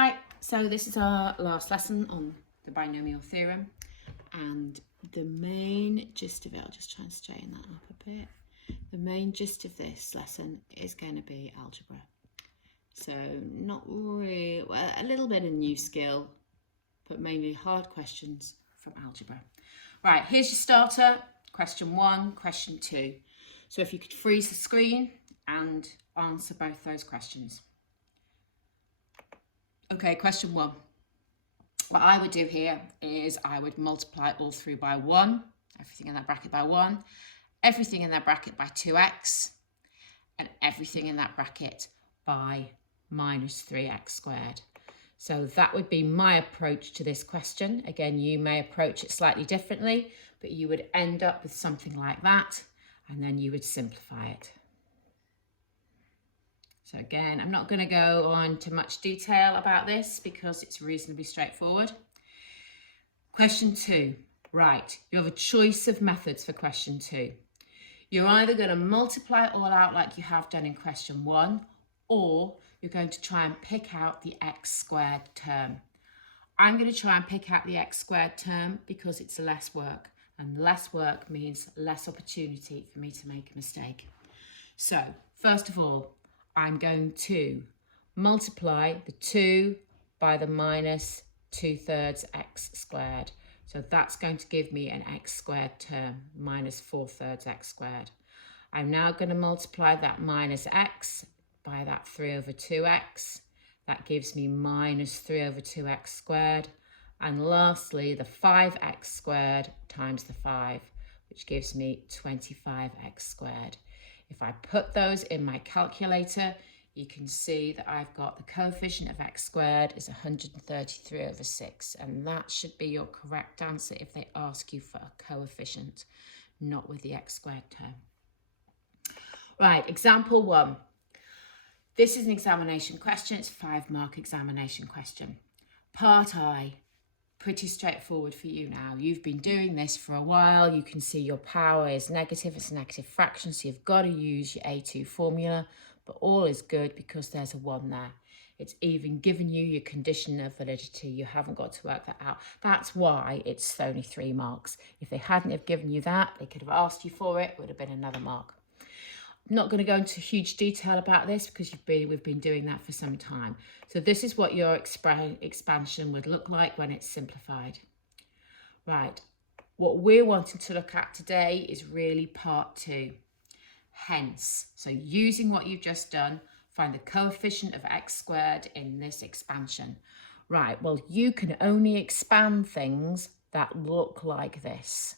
Right, so this is our last lesson on the binomial theorem, and the main gist of it, I'll just try and straighten that up a bit. The main gist of this lesson is going to be algebra. So not really, well, a little bit of new skill, but mainly hard questions from algebra. Right, here's your starter, question 1, question 2. So if you could freeze the screen and answer both those questions. Okay, question 1. What I would do here is I would multiply all through by 1, everything in that bracket by 1, everything in that bracket by 2x, and everything in that bracket by minus 3x squared. So that would be my approach to this question. Again, you may approach it slightly differently, but you would end up with something like that, and then you would simplify it. So again, I'm not going to go on to much detail about this because it's reasonably straightforward. Question 2. Right, you have a choice of methods for question 2. You're either going to multiply it all out like you have done in question 1, or you're going to try and pick out the x squared term. I'm going to try and pick out the x squared term because it's less work, and less work means less opportunity for me to make a mistake. So, first of all, I'm going to multiply the 2 by the minus 2/3 x squared. So that's going to give me an x squared term, minus 4/3 x squared. I'm now going to multiply that minus x by that 3 over 2x. That gives me minus 3 over 2x squared. And lastly, the 5x squared times the 5, which gives me 25x squared. If I put those in my calculator, you can see that I've got the coefficient of x squared is 133 over 6. And that should be your correct answer if they ask you for a coefficient, not with the x squared term. Right, example 1. This is an examination question. It's a 5-mark examination question. Part I. Pretty straightforward for you now. You've been doing this for a while. You can see your power is negative. It's a negative fraction, so you've got to use your A2 formula, but all is good because there's a 1 there. It's even given you your condition of validity. You haven't got to work that out. That's why it's only 3 marks. If they hadn't have given you that, they could have asked you for it. It would have been another mark. I'm not going to go into huge detail about this because we've been doing that for some time. So this is what your expansion would look like when it's simplified. Right, what we're wanting to look at today is really part 2. Hence, so using what you've just done, find the coefficient of x squared in this expansion. Right, well, you can only expand things that look like this.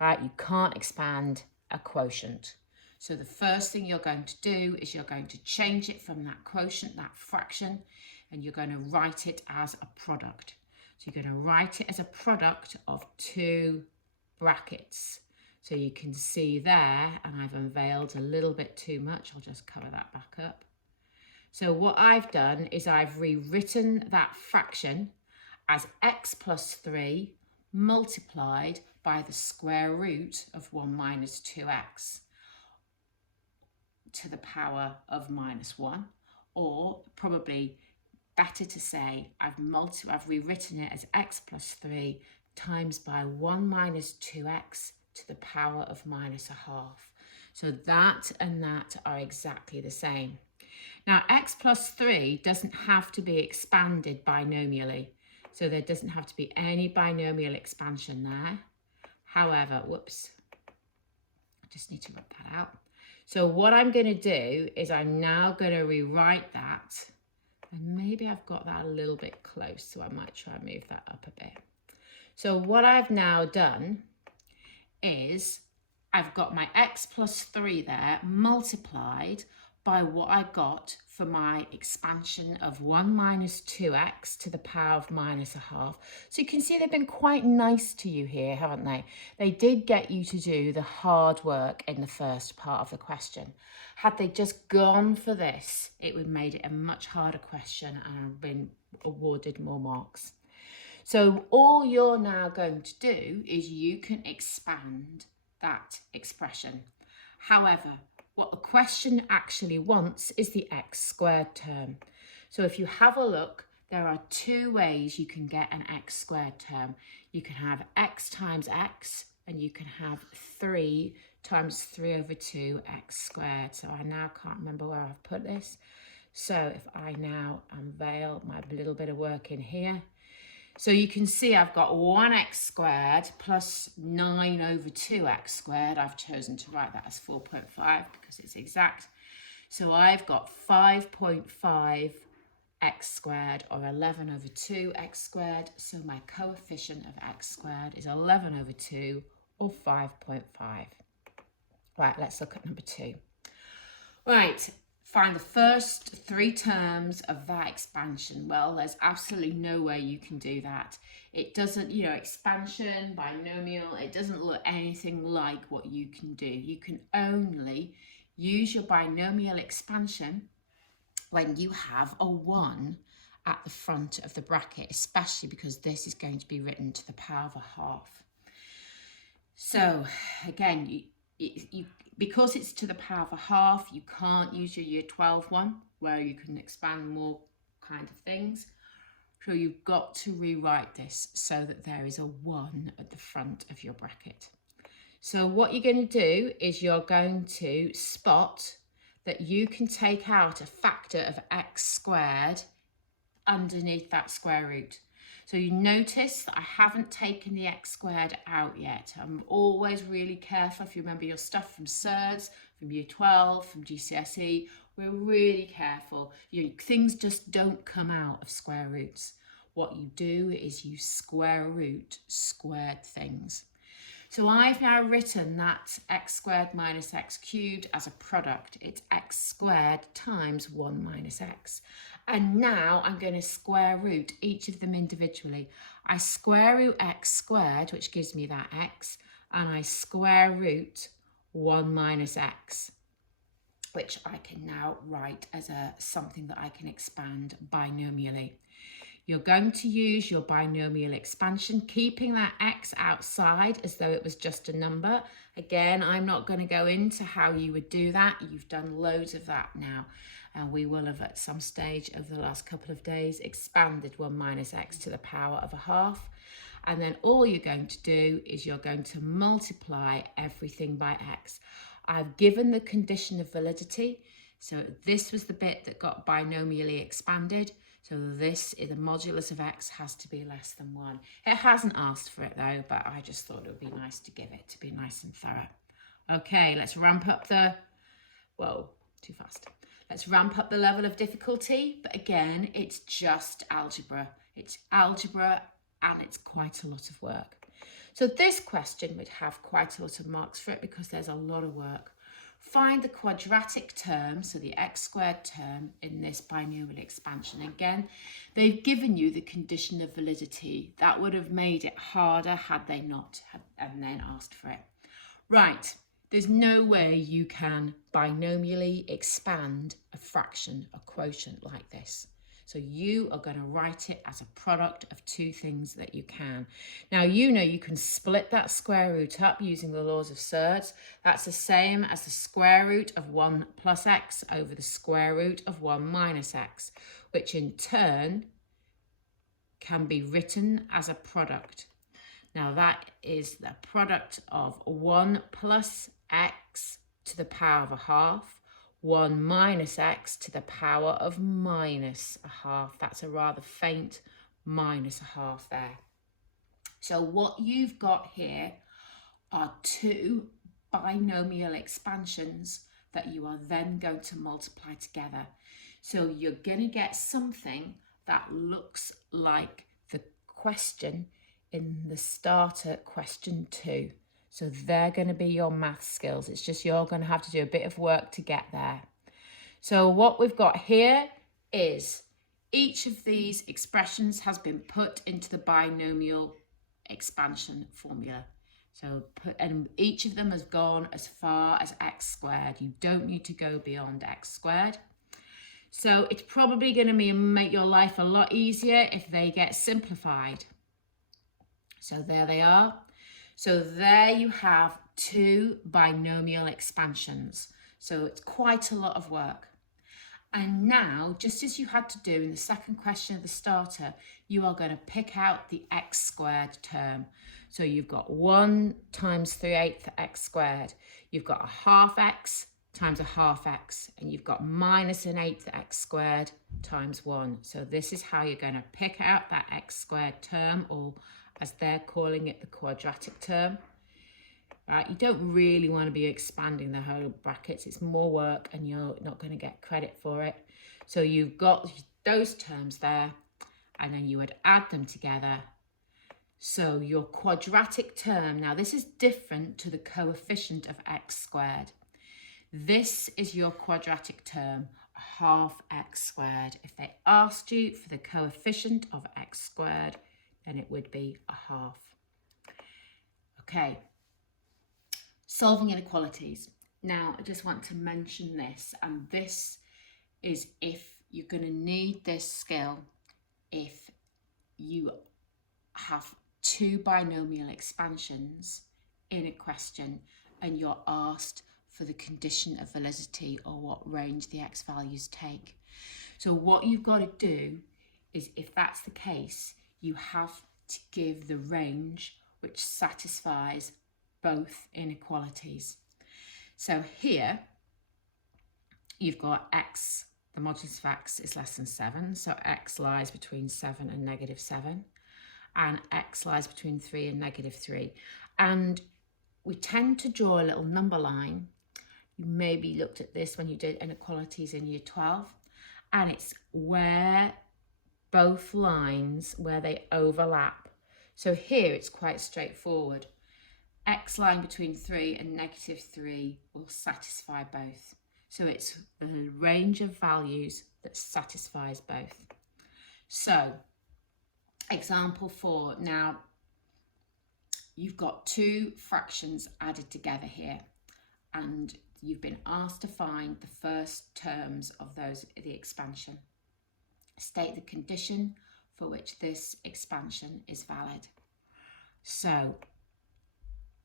Right, you can't expand a quotient. So the first thing you're going to do is you're going to change it from that quotient, that fraction, and you're going to write it as a product. So you're going to write it as a product of 2 brackets. So you can see there, and I've unveiled a little bit too much. I'll just cover that back up. So what I've done is I've rewritten that fraction as x plus 3 multiplied by the square root of 1 minus 2x. To the power of minus 1, or probably better to say I've rewritten it as x plus 3 times by 1 minus 2x to the power of minus 1/2. So that and that are exactly the same. Now x plus 3 doesn't have to be expanded binomially, so there doesn't have to be any binomial expansion there. However, whoops, I just need to rub that out. So what I'm going to do is I'm now going to rewrite that, and maybe I've got that a little bit close, so I might try and move that up a bit. So what I've now done is I've got my x plus 3 there multiplied by what I got for my expansion of 1 minus 2x to the power of minus 1/2. So you can see they've been quite nice to you here, haven't they? They did get you to do the hard work in the first part of the question. Had they just gone for this, it would have made it a much harder question and have been awarded more marks. So all you're now going to do is you can expand that expression. However, what the question actually wants is the x squared term. So if you have a look, there are two ways you can get an x squared term. You can have x times x, and you can have 3 times 3 over 2 x squared. So I now can't remember where I've put this. So if I now unveil my little bit of work in here, so you can see I've got 1x squared plus 9 over 2x squared. I've chosen to write that as 4.5 because it's exact. So I've got 5.5 x squared, or 11 over 2 x squared. So my coefficient of x squared is 11 over 2, or 5.5. Right, let's look at number 2. Right, find the first 3 terms of that expansion. Well, there's absolutely no way you can do that. It doesn't, expansion, binomial, it doesn't look anything like what you can do. You can only use your binomial expansion when you have a 1 at the front of the bracket, especially because this is going to be written to the power of a half. So again, because it's to the power of a half, you can't use your year 12 one where you can expand more kind of things. So you've got to rewrite this so that there is a 1 at the front of your bracket. So what you're going to do is you're going to spot that you can take out a factor of x squared underneath that square root. So you notice that I haven't taken the x squared out yet. I'm always really careful. If you remember your stuff from SIRS, from year 12, from GCSE, we're really careful. Things just don't come out of square roots. What you do is you square root squared things. So I've now written that x squared minus x cubed as a product. It's x squared times 1 minus x. And now I'm going to square root each of them individually. I square root x squared, which gives me that x, and I square root 1 minus x, which I can now write as something that I can expand binomially. You're going to use your binomial expansion, keeping that x outside as though it was just a number. Again, I'm not going to go into how you would do that. You've done loads of that now. And we will have at some stage over the last couple of days expanded 1 minus x to the power of a half. And then all you're going to do is you're going to multiply everything by x. I've given the condition of validity. So this was the bit that got binomially expanded. So this, the modulus of x has to be less than 1. It hasn't asked for it though, but I just thought it would be nice to give it, to be nice and thorough. Okay, let's ramp up the, whoa, too fast. Let's ramp up the level of difficulty, but again, it's just algebra. It's algebra and it's quite a lot of work. So this question would have quite a lot of marks for it because there's a lot of work. Find the quadratic term, so the x squared term in this binomial expansion. Again, they've given you the condition of validity. That would have made it harder had they not and then asked for it. Right, there's no way you can binomially expand a fraction, a quotient like this. So you are going to write it as a product of 2 things that you can. Now, you can split that square root up using the laws of surds. That's the same as the square root of 1 plus x over the square root of 1 minus x, which in turn can be written as a product. Now, that is the product of 1 plus x to the power of a half, 1 minus x to the power of minus a half. That's a rather faint minus a half there. So what you've got here are 2 binomial expansions that you are then going to multiply together. So you're going to get something that looks like the question in the starter question 2. So they're going to be your math skills. It's just you're going to have to do a bit of work to get there. So what we've got here is each of these expressions has been put into the binomial expansion formula. So and each of them has gone as far as x squared. You don't need to go beyond x squared. So it's probably going to make your life a lot easier if they get simplified. So there they are. So there you have 2 binomial expansions. So it's quite a lot of work. And now, just as you had to do in the second question of the starter, you are going to pick out the x squared term. So you've got 1 times 3/8 x squared. You've got a half x times a half x. And you've got minus an 1/8 x squared times 1. So this is how you're going to pick out that x squared term, or as they're calling it, the quadratic term. Right, you don't really want to be expanding the whole brackets. It's more work and you're not going to get credit for it. So you've got those terms there, and then you would add them together. So your quadratic term, now this is different to the coefficient of x squared. This is your quadratic term, half x squared. If they asked you for the coefficient of x squared, then it would be a half. Okay. Solving inequalities. Now, I just want to mention this, and this is if you're going to need this skill if you have 2 binomial expansions in a question and you're asked for the condition of validity or what range the x values take. So what you've got to do is, if that's the case, you have to give the range which satisfies both inequalities. So here you've got x, the modulus of x is less than 7, so x lies between 7 and -7, and x lies between 3 and -3. And we tend to draw a little number line. You maybe looked at this when you did inequalities in year 12, and it's where both lines, where they overlap. So here it's quite straightforward. X lying between 3 and -3 will satisfy both. So it's the range of values that satisfies both. So, example 4. Now, you've got 2 fractions added together here, and you've been asked to find the first terms of the expansion. State the condition for which this expansion is valid. So,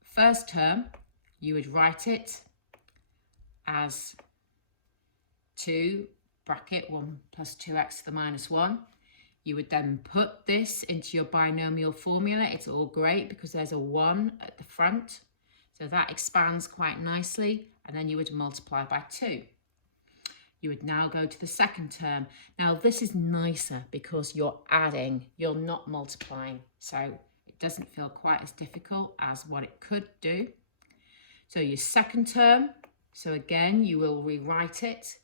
first term, you would write it as 2 bracket 1 plus 2x to the -1. You would then put this into your binomial formula. It's all great because there's a 1 at the front. So that expands quite nicely, and then you would multiply by 2. You would now go to the second term. Now this is nicer because you're adding, you're not multiplying. So it doesn't feel quite as difficult as what it could do. So your second term, so again, you will rewrite it.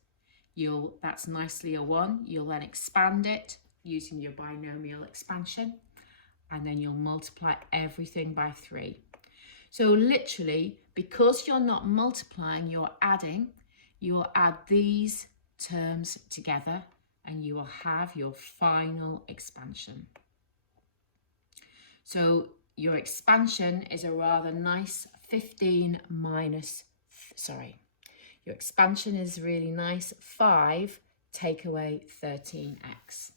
That's nicely a 1. You'll then expand it using your binomial expansion, and then you'll multiply everything by 3. So literally, because you're not multiplying, you're adding, you will add these terms together and you will have your final expansion. So your expansion is a rather nice 15 minus, your expansion is really nice, 5 take away 13x.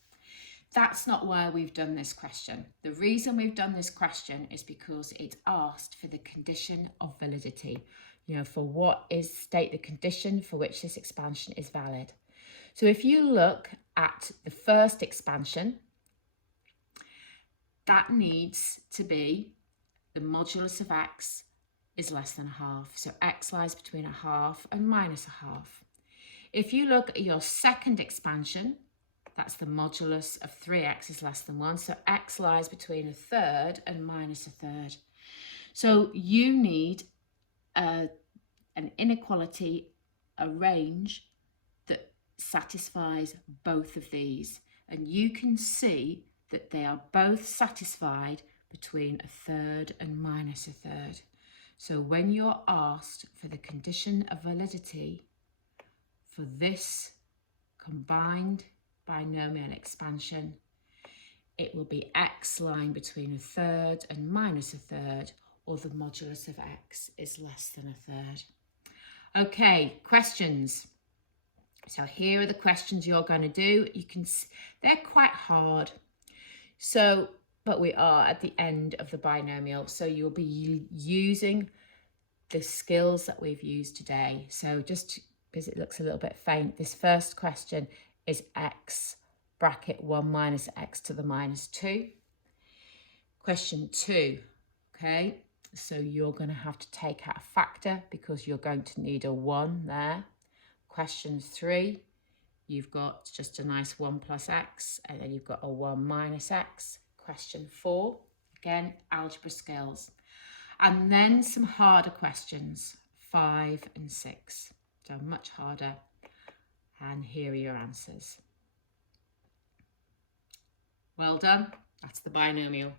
That's not why we've done this question. The reason we've done this question is because it asked for the condition of validity, state the condition for which this expansion is valid. So if you look at the first expansion, that needs to be the modulus of x is less than 1/2. So x lies between 1/2 and -1/2. If you look at your second expansion, that's the modulus of 3x is less than 1. So x lies between 1/3 and -1/3. So you need an inequality, a range that satisfies both of these. And you can see that they are both satisfied between 1/3 and -1/3. So when you're asked for the condition of validity for this combined binomial expansion, it will be x lying between 1/3 and -1/3, or the modulus of x is less than 1/3. Okay, questions. So here are the questions you're going to do. They're quite hard. But we are at the end of the binomial, so you'll be using the skills that we've used today. So just because it looks a little bit faint. This first question is x bracket 1 minus x to the minus 2. Question 2, okay, so you're going to have to take out a factor because you're going to need a 1 there. Question 3, you've got just a nice 1 plus x, and then you've got a 1 minus x. Question 4, again, algebra skills. And then some harder questions, 5 and 6. So much harder. And here are your answers. Well done. That's the binomial.